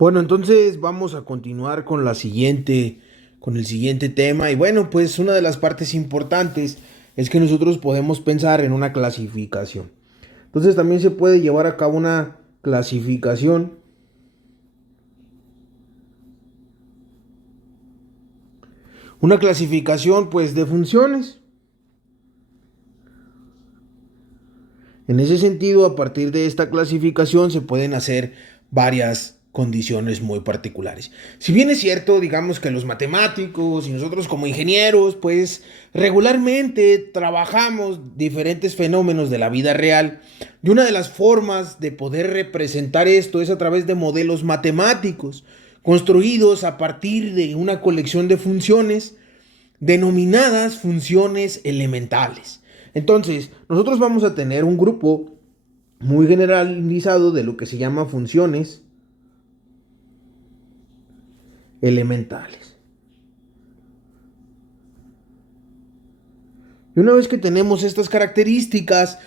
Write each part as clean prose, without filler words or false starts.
Bueno, entonces vamos a continuar con con el siguiente tema. Y bueno, pues una de las partes importantes es que nosotros podemos pensar en una clasificación. Entonces también se puede llevar a cabo una clasificación. Una clasificación pues de funciones. En ese sentido, a partir de esta clasificación se pueden hacer varias condiciones muy particulares. Si bien es cierto, digamos que los matemáticos y nosotros como ingenieros, pues regularmente trabajamos diferentes fenómenos de la vida real, y una de las formas de poder representar esto es a través de modelos matemáticos, construidos a partir de una colección de funciones denominadas funciones elementales. Entonces, nosotros vamos a tener un grupo muy generalizado de lo que se llama funciones elementales. Y una vez que tenemos estas características,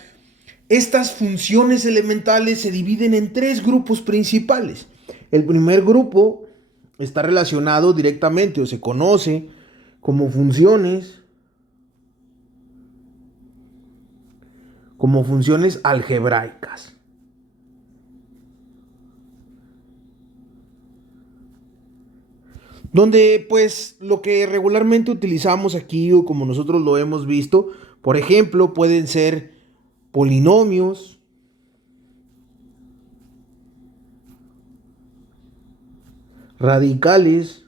estas funciones elementales se dividen en tres grupos principales. El primer grupo está relacionado directamente o se conoce como funciones algebraicas. Donde pues lo que regularmente utilizamos aquí o como nosotros lo hemos visto, por ejemplo, pueden ser polinomios, radicales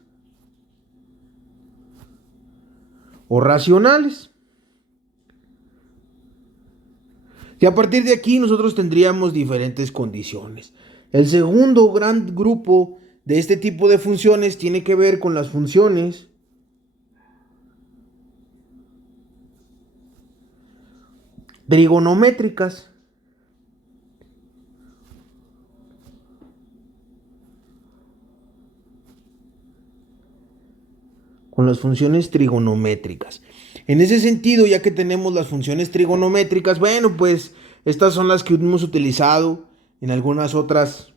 o racionales. Y a partir de aquí nosotros tendríamos diferentes condiciones. El segundo gran grupo de este tipo de funciones tiene que ver con las funciones trigonométricas. Con las funciones trigonométricas. En ese sentido, ya que tenemos las funciones trigonométricas, bueno, pues estas son las que hemos utilizado en algunas otras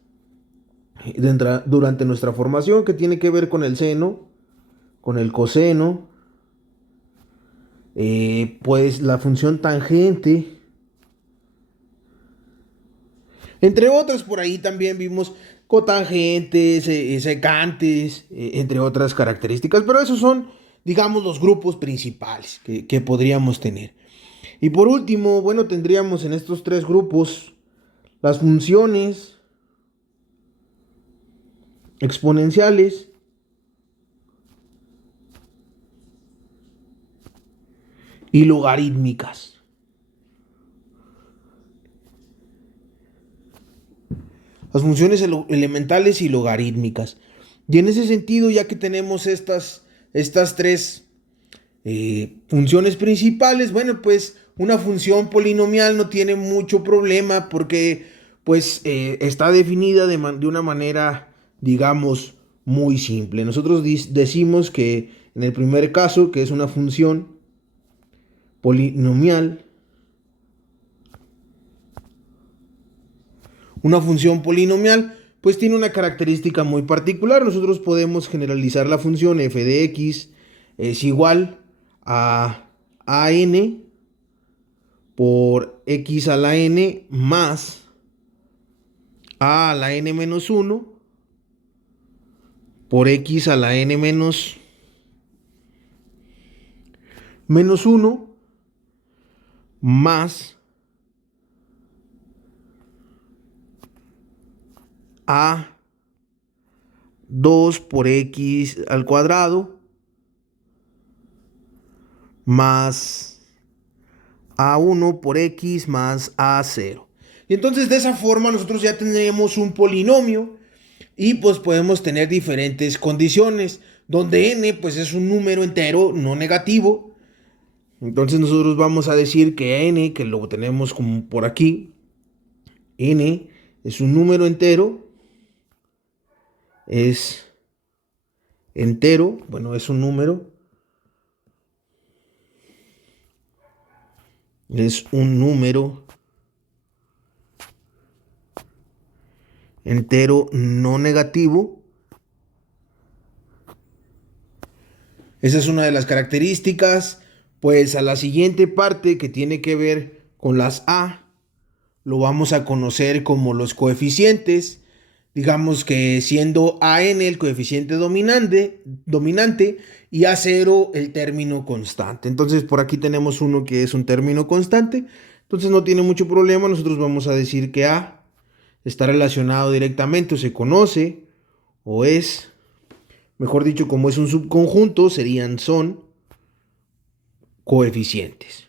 durante nuestra formación, que tiene que ver con el seno, con el coseno, pues la función tangente, entre otras. Por ahí también vimos cotangentes, secantes, entre otras características, pero esos son, digamos, los grupos principales que podríamos tener. Y por último, bueno, tendríamos en estos tres grupos las funciones exponenciales y logarítmicas. Las funciones elementales y logarítmicas. Y en ese sentido, ya que tenemos estas tres funciones principales, bueno, pues una función polinomial no tiene mucho problema porque pues está definida de una manera, digamos, muy simple. Nosotros decimos que en el primer caso, que es una función polinomial, pues tiene una característica muy particular. Nosotros podemos generalizar la función f de x es igual a n por x a la n más a la n menos 1 por x a la n menos 1 más a 2 por x al cuadrado más a1 por x más a0. Y entonces de esa forma nosotros ya tendríamos un polinomio y pues podemos tener diferentes condiciones donde n pues es un número entero no negativo. Entonces nosotros vamos a decir que n, que lo tenemos como por aquí, n es un número entero, es bueno, es un número, entero no negativo, Esa es una de las características. Pues a la siguiente parte que tiene que ver con las A, lo vamos a conocer como los coeficientes. Digamos que siendo AN el coeficiente dominante y A0 el término constante. Entonces por aquí tenemos uno que es un término constante. Entonces no tiene mucho problema. Nosotros vamos a decir que A está relacionado directamente o se conoce o es, mejor dicho, como es un subconjunto, son coeficientes.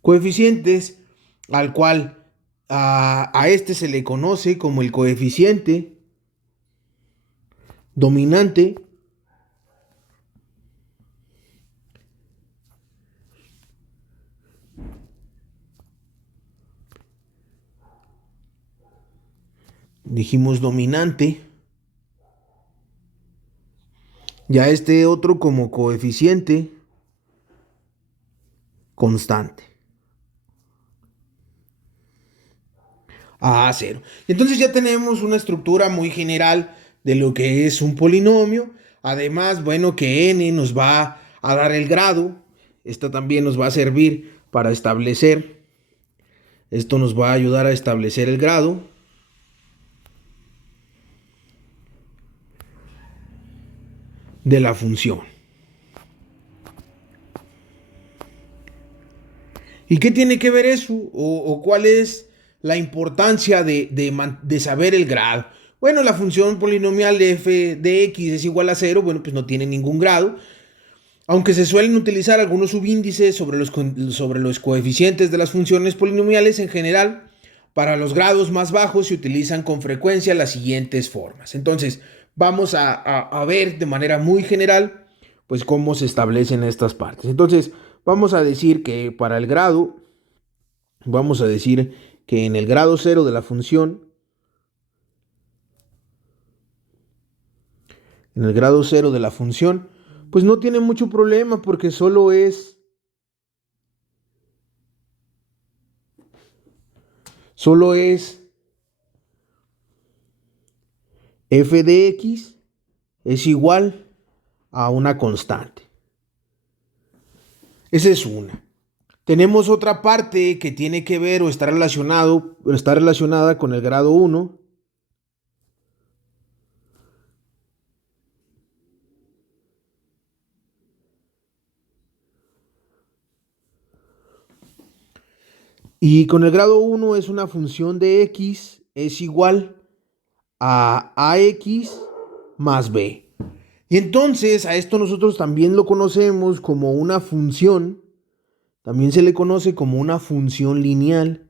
Coeficientes al cual a este se le conoce como el coeficiente dominante dijimos dominante, ya este otro como coeficiente constante. A cero. Entonces ya tenemos una estructura muy general de lo que es un polinomio. Además, bueno, que n nos va a dar el grado. Esta también nos va a servir para establecer. Esto nos va a ayudar a establecer el grado. De la función. ¿Y qué tiene que ver eso? ¿O cuál es la importancia de saber el grado? Bueno, la función polinomial de f de x es igual a 0, bueno, pues no tiene ningún grado. Aunque se suelen utilizar algunos subíndices sobre los coeficientes de las funciones polinomiales en general, para los grados más bajos se utilizan con frecuencia las siguientes formas. Entonces, vamos a ver de manera muy general, pues cómo se establecen estas partes. Entonces, vamos a decir que para el grado, vamos a decir que en el grado 0 de la función, pues no tiene mucho problema porque solo es f de x es igual a una constante. Esa es una. Tenemos otra parte que tiene que ver o está relacionada con el grado 1. Y con el grado 1 es una función de x es igual a ax más b. Y entonces a esto nosotros también lo conocemos como una función, también se le conoce como una función lineal.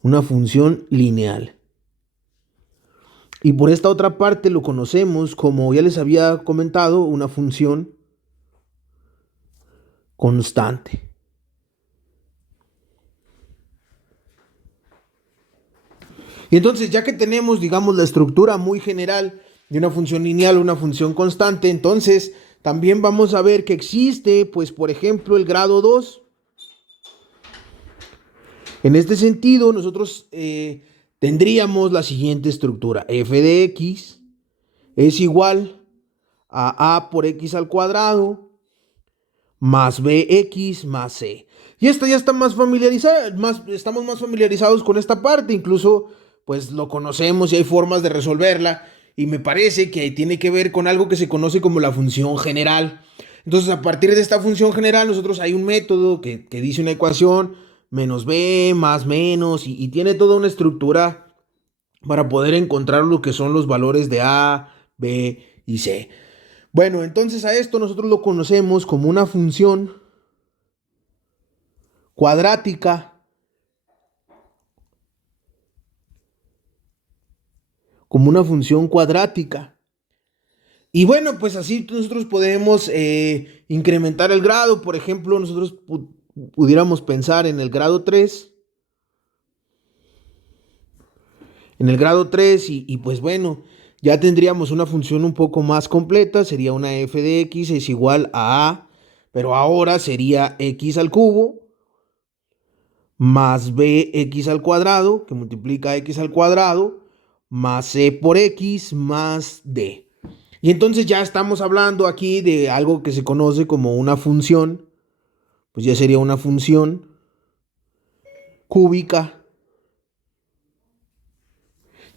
Una función lineal. Y por esta otra parte lo conocemos como, ya les había comentado, una función constante. Y entonces, ya que tenemos, digamos, la estructura muy general de una función lineal o una función constante, entonces también vamos a ver que existe, pues, por ejemplo, el grado 2. En este sentido, nosotros tendríamos la siguiente estructura. F de x es igual a por x al cuadrado más bx más c. Y esto ya está más familiarizado, estamos más familiarizados con esta parte, incluso pues lo conocemos y hay formas de resolverla, y me parece que tiene que ver con algo que se conoce como la función general. Entonces, a partir de esta función general, nosotros hay un método que dice una ecuación, menos b más menos, y tiene toda una estructura para poder encontrar lo que son los valores de a, b y c. Bueno, entonces a esto nosotros lo conocemos como una función cuadrática, Y bueno, pues así nosotros podemos incrementar el grado. Por ejemplo, nosotros pudiéramos pensar en el grado 3. Y pues bueno, ya tendríamos una función un poco más completa. Sería una f de x es igual a, pero ahora sería x al cubo más bx al cuadrado, que multiplica x al cuadrado, más C por X más D. Y entonces ya estamos hablando aquí de algo que se conoce como una función, pues ya sería una función cúbica.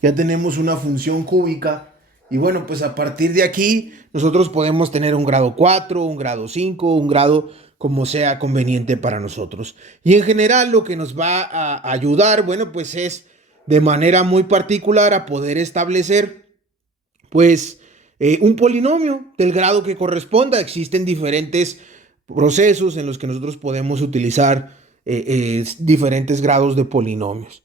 Ya tenemos una función cúbica y bueno, pues a partir de aquí nosotros podemos tener un grado 4, un grado 5, un grado como sea conveniente para nosotros. Y en general lo que nos va a ayudar, bueno, pues es de manera muy particular a poder establecer pues un polinomio del grado que corresponda. Existen diferentes procesos en los que nosotros podemos utilizar diferentes grados de polinomios.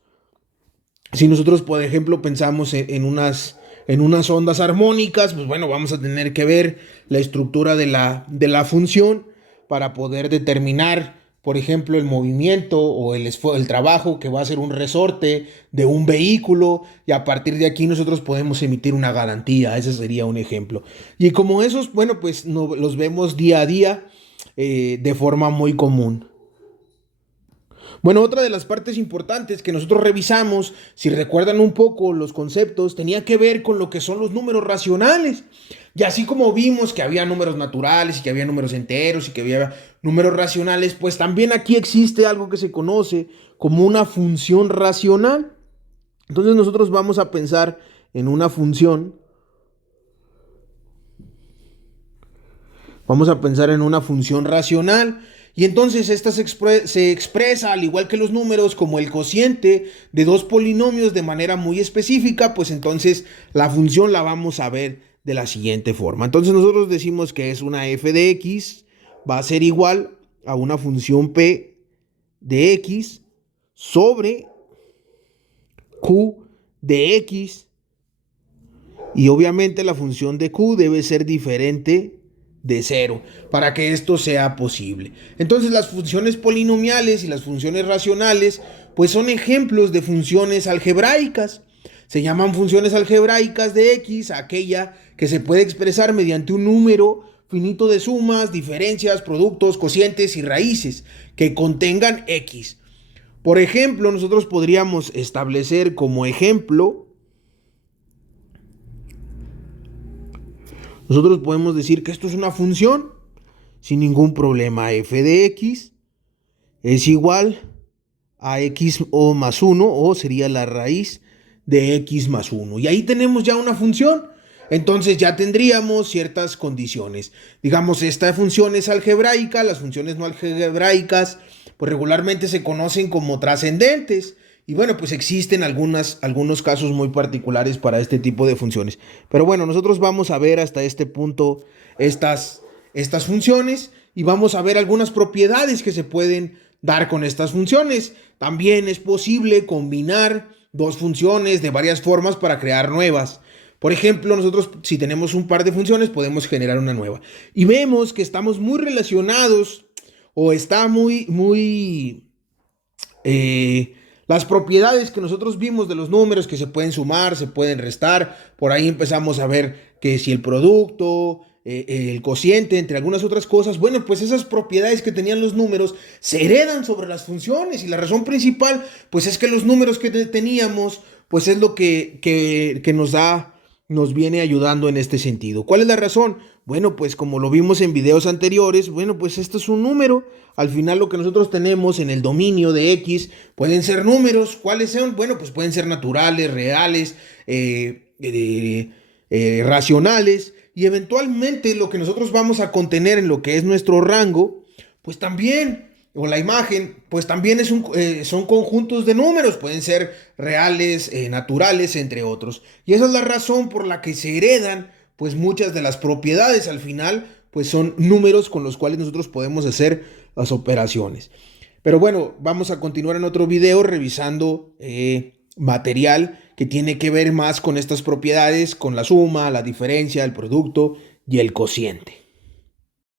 Si nosotros, por ejemplo, pensamos en unas ondas armónicas, pues bueno, vamos a tener que ver la estructura de la función para poder determinar, por ejemplo, el movimiento o el trabajo que va a hacer un resorte de un vehículo, y a partir de aquí nosotros podemos emitir una garantía. Ese sería un ejemplo. Y como esos, bueno, pues los vemos día a día de forma muy común. Bueno, otra de las partes importantes que nosotros revisamos, si recuerdan un poco los conceptos, tenía que ver con lo que son los números racionales. Y así como vimos que había números naturales y que había números enteros y que había números racionales, pues también aquí existe algo que se conoce como una función racional. Entonces nosotros vamos a pensar en una función. Vamos a pensar en una función racional. Y entonces esta se expresa, al igual que los números, como el cociente de dos polinomios de manera muy específica. Pues entonces la función la vamos a ver de la siguiente forma. Entonces nosotros decimos que es una f de x, va a ser igual a una función p de x sobre q de x. Y obviamente la función de q debe ser diferente de 0 para que esto sea posible. Entonces las funciones polinomiales y las funciones racionales pues son ejemplos de funciones algebraicas. Se llaman funciones algebraicas de x aquella que se puede expresar mediante un número finito de sumas, diferencias, productos, cocientes y raíces que contengan x. Por ejemplo, nosotros podríamos establecer como ejemplo, nosotros podemos decir que esto es una función sin ningún problema. F de x es igual a x o más 1, o sería la raíz de x más 1. Y ahí tenemos ya una función. Entonces ya tendríamos ciertas condiciones. Digamos, esta función es algebraica. Las funciones no algebraicas pues regularmente se conocen como trascendentes. Y bueno, pues existen algunos casos muy particulares para este tipo de funciones. Pero bueno, nosotros vamos a ver hasta este punto estas funciones y vamos a ver algunas propiedades que se pueden dar con estas funciones. También es posible combinar dos funciones de varias formas para crear nuevas. Por ejemplo, nosotros si tenemos un par de funciones podemos generar una nueva. Y vemos que estamos muy relacionados o está las propiedades que nosotros vimos de los números que se pueden sumar, se pueden restar. Por ahí empezamos a ver que si el producto, el cociente, entre algunas otras cosas, bueno, pues esas propiedades que tenían los números se heredan sobre las funciones. Y la razón principal, pues es que los números que teníamos, pues es lo que nos viene ayudando en este sentido. ¿Cuál es la razón? Bueno, pues como lo vimos en videos anteriores, bueno, pues esto es un número. Al final lo que nosotros tenemos en el dominio de X pueden ser números. ¿Cuáles son? Bueno, pues pueden ser naturales, reales, racionales. Y eventualmente lo que nosotros vamos a contener en lo que es nuestro rango, pues también, o la imagen, pues también son conjuntos de números. Pueden ser reales, naturales, entre otros. Y esa es la razón por la que se heredan pues muchas de las propiedades. Al final pues son números con los cuales nosotros podemos hacer las operaciones. Pero bueno, vamos a continuar en otro video revisando material que tiene que ver más con estas propiedades, con la suma, la diferencia, el producto y el cociente.